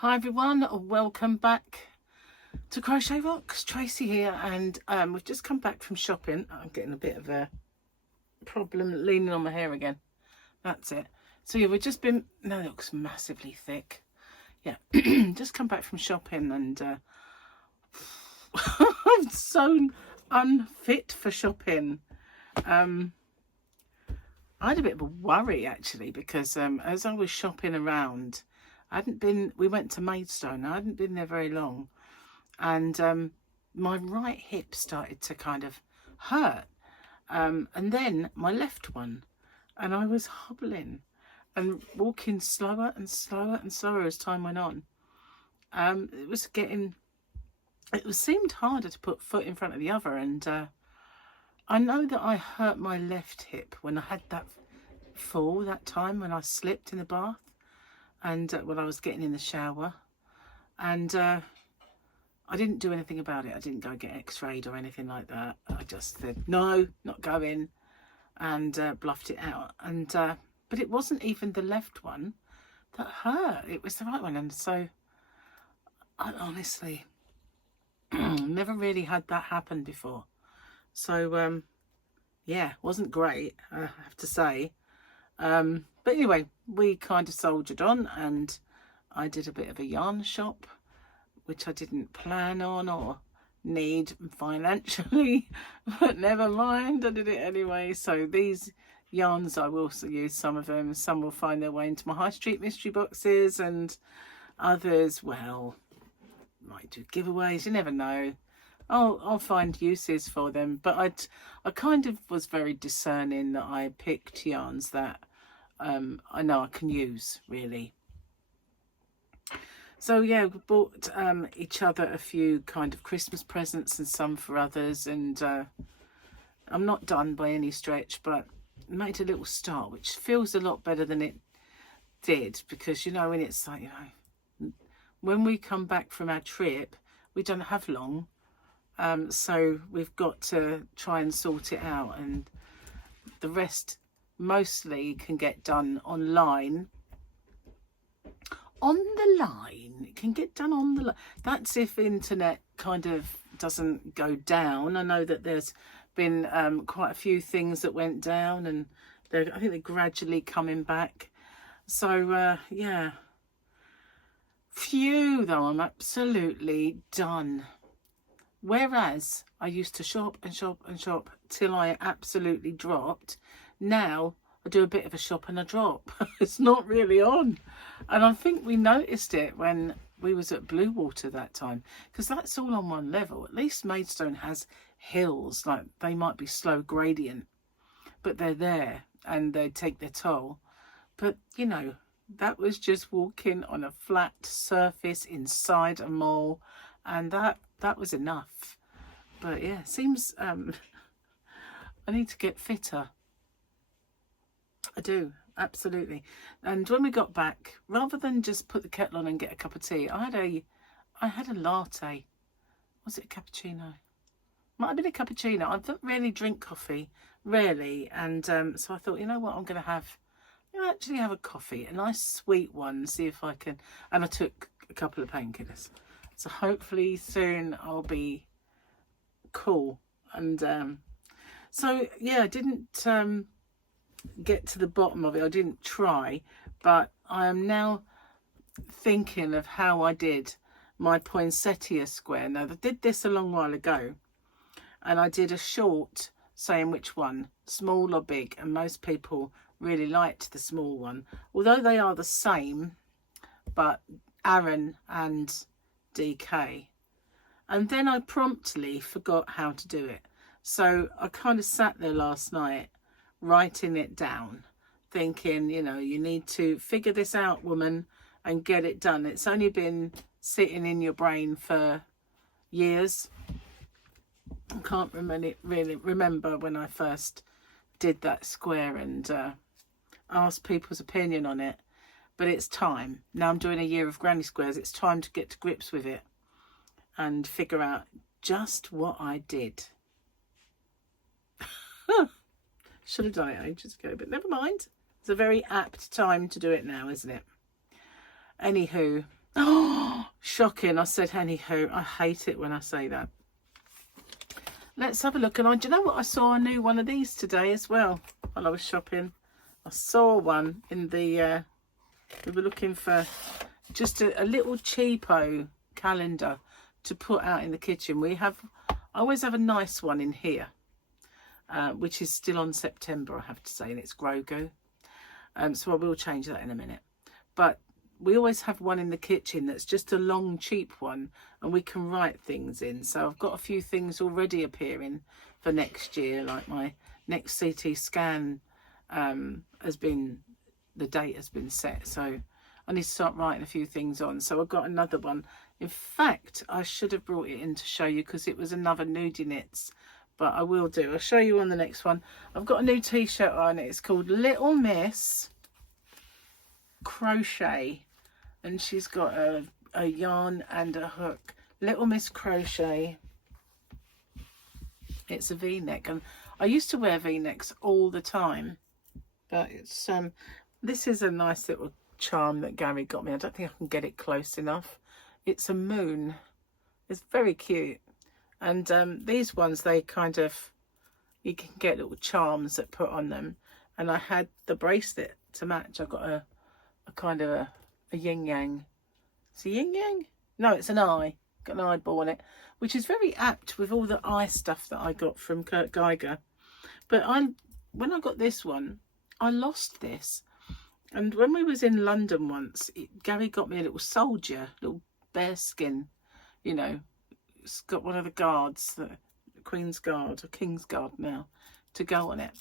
Hi everyone, welcome back to Crochet Rocks. Tracy here, and we've just come back from shopping. I'm getting a bit of a problem leaning on my hair again. That's it. So yeah, we've just been, no, it looks massively thick. Yeah, just come back from shopping, and I'm so unfit for shopping. I had a bit of a worry actually, because as I was shopping around, we went to Maidstone. I hadn't been there very long, and my right hip started to kind of hurt, and then my left one, and I was hobbling and walking slower and slower and slower as time went on. It seemed harder to put foot in front of the other, and I know that I hurt my left hip when I had that fall that time when I slipped in the bath, and when I was getting in the shower, and I didn't do anything about it. I didn't go get x-rayed or anything like that. I just said no, not going, and bluffed it out. And but it wasn't even the left one that hurt, it was the right one. And so I honestly never really had that happen before. So yeah, wasn't great, I have to say. But anyway, we kind of soldiered on, and I did a bit of a yarn shop, which I didn't plan on or need financially, but never mind, I did it anyway. So these yarns, I will also use some of them. Some will find their way into my high street mystery boxes, and others, well, might do giveaways, you never know. I'll find uses for them, but I kind of was very discerning that I picked yarns that I know I can use, really. So yeah, we bought each other a few kind of Christmas presents and some for others, and I'm not done by any stretch, but made a little start, which feels a lot better than it did, because you know, when it's like, you know, when we come back from our trip, we don't have long. So we've got to try and sort it out, and the rest mostly can get done online. It can get done on the line. That's if internet kind of doesn't go down. I know that there's been quite a few things that went down, and I think they're gradually coming back. So yeah, phew, though, I'm absolutely done. Whereas I used to shop and shop and shop till I absolutely dropped, now I do a bit of a shop and a drop. It's not really on. And I think we noticed it when we was at Blue Water that time, because that's all on one level. At least Maidstone has hills, like they might be slow gradient, but they're there and they take their toll. But you know, that was just walking on a flat surface inside a mall, and that was enough. But yeah, seems I need to get fitter. I do, absolutely. And when we got back, rather than just put the kettle on and get a cup of tea, I had a latte. Was it a cappuccino? Might have been a cappuccino. I don't really drink coffee, rarely, and so I thought, you know what, I'm going to actually have a coffee, a nice sweet one, see if I can. And I took a couple of painkillers, so hopefully soon I'll be cool. And so yeah, I didn't get to the bottom of it. I didn't try, but I am now thinking of how I did my poinsettia square. Now, I did this a long while ago, and I did a short saying which one, small or big, and most people really liked the small one, although they are the same, but Aaron and DK. And then I promptly forgot how to do it, so I kind of sat there last night writing it down, thinking, you know, you need to figure this out, woman, and get it done. It's only been sitting in your brain for years. I can't really remember when I first did that square and asked people's opinion on it, but it's time. Now I'm doing a year of granny squares. It's time to get to grips with it and figure out just what I did. Should have done it ages ago, but never mind. It's a very apt time to do it now, isn't it? Anywho, oh, shocking. I said, anywho, I hate it when I say that. Let's have a look. And do you know what? I saw a new one of these today as well while I was shopping. I saw one in the, we were looking for just a little cheapo calendar to put out in the kitchen. I always have a nice one in here, which is still on September, I have to say, and it's Grogu. So I will change that in a minute. But we always have one in the kitchen that's just a long, cheap one, and we can write things in. So I've got a few things already appearing for next year, like my next CT scan the date has been set. So I need to start writing a few things on. So I've got another one. In fact, I should have brought it in to show you because it was another nudie knits, but I will do. I'll show you on the next one. I've got a new t-shirt on. It's called Little Miss Crochet, and she's got a yarn and a hook. Little Miss Crochet. It's a v-neck, and I used to wear v-necks all the time, but it's this is a nice little charm that Gary got me. I don't think I can get it close enough. It's a moon. It's very cute. And these ones, they kind of, you can get little charms that put on them. And I had the bracelet to match. I got a kind of a yin yang. It's a yin yang? No, it's an eye. Got an eyeball on it, which is very apt with all the eye stuff that I got from Kurt Geiger. But when I got this one, I lost this. And when we was in London once, Gary got me a little soldier, little bear skin, you know. It's got one of the guards, the Queen's Guard or King's Guard now, to go on it.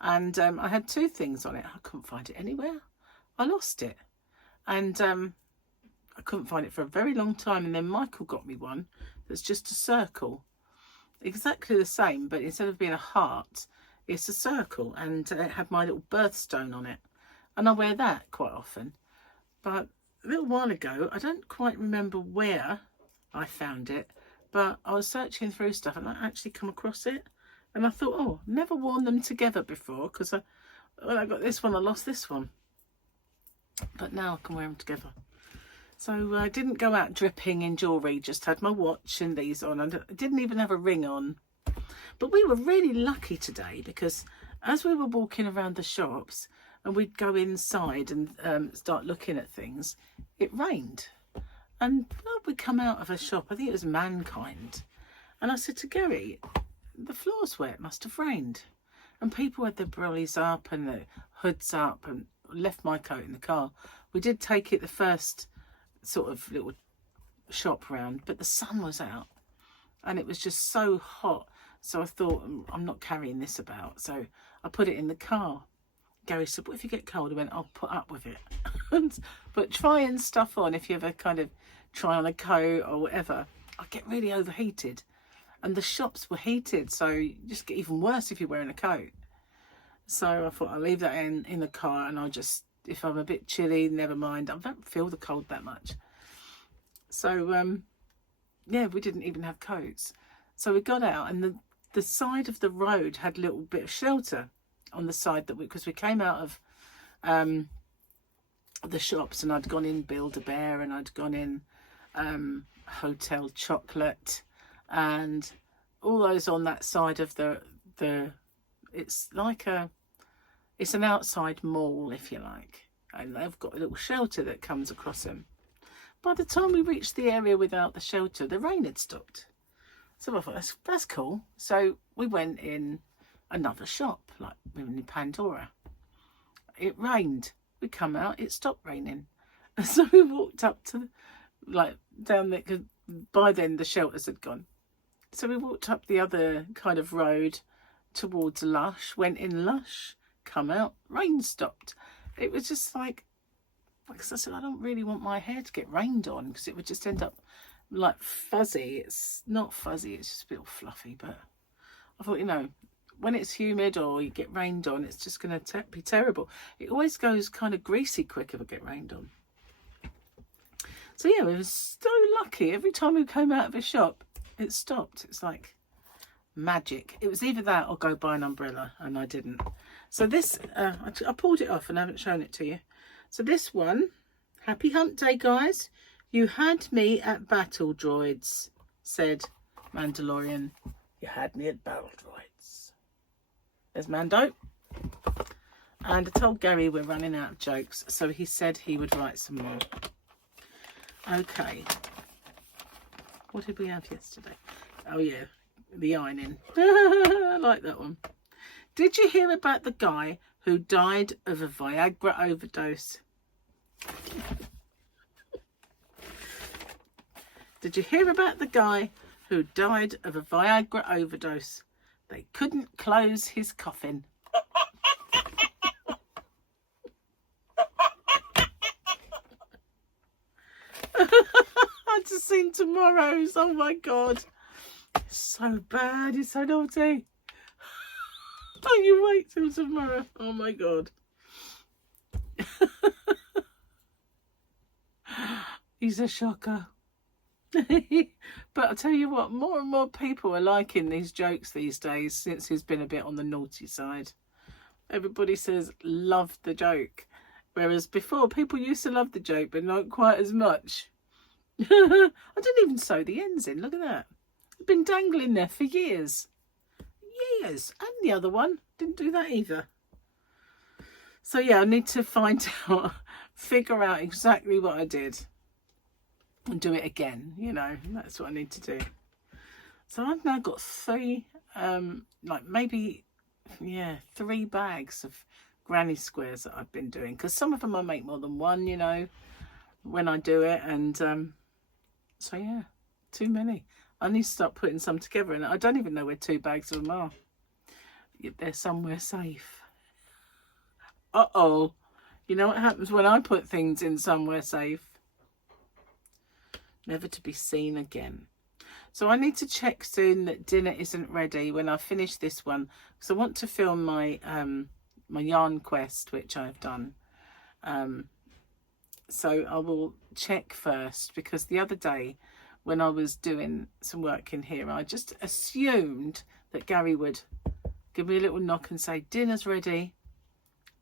And I had two things on it. I couldn't find it anywhere. I lost it. And I couldn't find it for a very long time. And then Michael got me one that's just a circle. Exactly the same, but instead of being a heart, it's a circle. And it had my little birthstone on it. And I wear that quite often. But a little while ago, I don't quite remember where I found it, but I was searching through stuff and I actually come across it. And I thought, oh, never worn them together before, because when I got this one, I lost this one. But now I can wear them together. So I didn't go out dripping in jewellery, just had my watch and these on. I didn't even have a ring on. But we were really lucky today, because as we were walking around the shops and we'd go inside and start looking at things, it rained. And well, we come out of a shop, I think it was Mankind, and I said to Gary, the floor's wet, it must have rained. And people had their brollies up and their hoods up, and left my coat in the car. We did take it the first sort of little shop round, but the sun was out and it was just so hot. So I thought, I'm not carrying this about. So I put it in the car. Gary said, what if you get cold? I went, I'll put up with it. But trying stuff on, if you ever kind of try on a coat or whatever, I get really overheated. And the shops were heated, so you just get even worse if you're wearing a coat. So I thought I'll leave that in the car, and I'll just, if I'm a bit chilly, never mind. I don't feel the cold that much. So, yeah, we didn't even have coats. So we got out, and the side of the road had a little bit of shelter on the side, that because we came out of the shops, and I'd gone in Build-A-Bear, and I'd gone in Hotel Chocolate, and all those on that side of the it's like it's an outside mall, if you like, and they've got a little shelter that comes across them. By the time we reached the area without the shelter, the rain had stopped. So I thought, that's cool. So we went in another shop, like we were in Pandora. It rained. We come out, it stopped raining. And so we walked up to, like, down there, because by then the shelters had gone. So we walked up the other kind of road towards Lush, went in Lush, come out, rain stopped. It was just like, because I said, I don't really want my hair to get rained on, because it would just end up like fuzzy. It's not fuzzy, it's just a bit fluffy. But I thought, you know, when it's humid or you get rained on, it's just going to be terrible. It always goes kind of greasy quick if I get rained on. So yeah, we were so lucky. Every time we came out of a shop, it stopped. It's like magic. It was either that or go buy an umbrella, and I didn't. So this, I pulled it off and I haven't shown it to you. So this one, happy hump day, guys. You had me at battle droids, said Mandalorian. You had me at battle droids. There's Mando. And I told Gary we're running out of jokes, so he said he would write some more. Okay. What did we have yesterday? Oh yeah, the ironing. I like that one. Did you hear about the guy who died of a Viagra overdose? Did you hear about the guy who died of a Viagra overdose? They couldn't close his coffin. I just seen Tomorrow's. Oh my God. It's so bad. It's so naughty. Oh, you wait till tomorrow. Oh my God. He's a shocker. But I'll tell you what, more and more people are liking these jokes these days since he's been a bit on the naughty side. Everybody says love the joke, whereas before people used to love the joke but not quite as much. I didn't even sew the ends in. Look at that. It's been dangling there for years. And the other one didn't do that either. So yeah, I need to find out, figure out exactly what I did and do it again. You know, that's what I need to do. So I've now got three, like maybe, yeah, 3 bags of granny squares that I've been doing, because some of them I make more than one, you know, when I do it. And so yeah, too many. I need to start putting some together, and I don't even know where 2 bags of them are. They're somewhere safe. Uh-oh. You know what happens when I put things in somewhere safe? Never to be seen again. So I need to check soon that dinner isn't ready when I finish this one, because I want to film my my yarn quest, which I've done. So I will check first, because the other day when I was doing some work in here, I just assumed that Gary would give me a little knock and say, dinner's ready.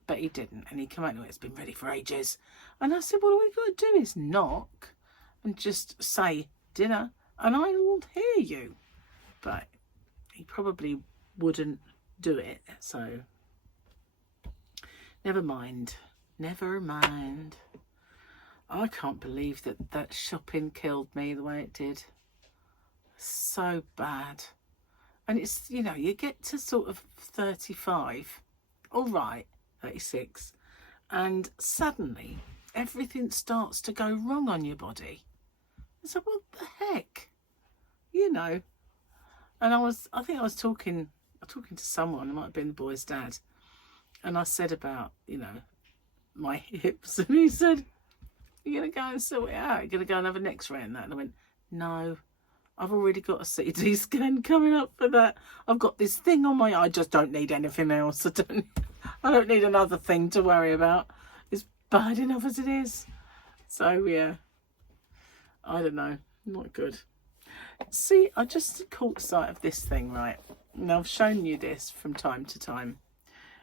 But he didn't. And he came out and went, it's been ready for ages. And I said, well, all we got to do is knock and just say dinner, and I will hear you. But he probably wouldn't do it. So never mind. Never mind. I can't believe that shopping killed me the way it did. So bad. And it's, you know, you get to sort of 35, all right, 36, and suddenly everything starts to go wrong on your body. So what the heck? You know. And I think I was talking to someone, it might have been the boy's dad, and I said about, you know, my hips, and he said, you're going to go and sort it out, you're going to go and have an x-ray and that. And I went, no, I've already got a CT scan coming up for that. I've got this thing on my eye. I just don't need anything else. I don't need another thing to worry about. It's bad enough as it is. So yeah, I don't know, not good. See, I just caught sight of this thing, right? Now I've shown you this from time to time.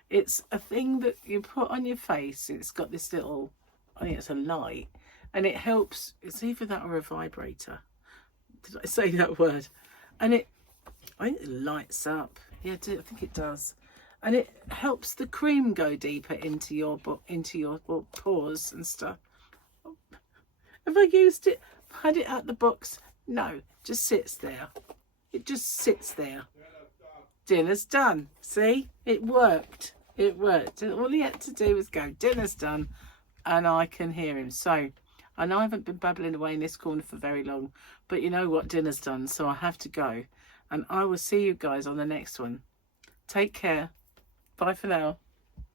It's a thing that you put on your face. It's got this little, I think it's a light, and it helps. It's either that or a vibrator. Did I say that word? And I think it lights up. Yeah, I think it does. And it helps the cream go deeper into your pores and stuff. Have I used it? Had it out the box? No, just sits there. It just sits there. Dinner's done. See, it worked. It worked. And all he had to do was go, dinner's done, and I can hear him. So I know I haven't been babbling away in this corner for very long, but you know what, dinner's done, so I have to go. And I will see you guys on the next one. Take care. Bye for now.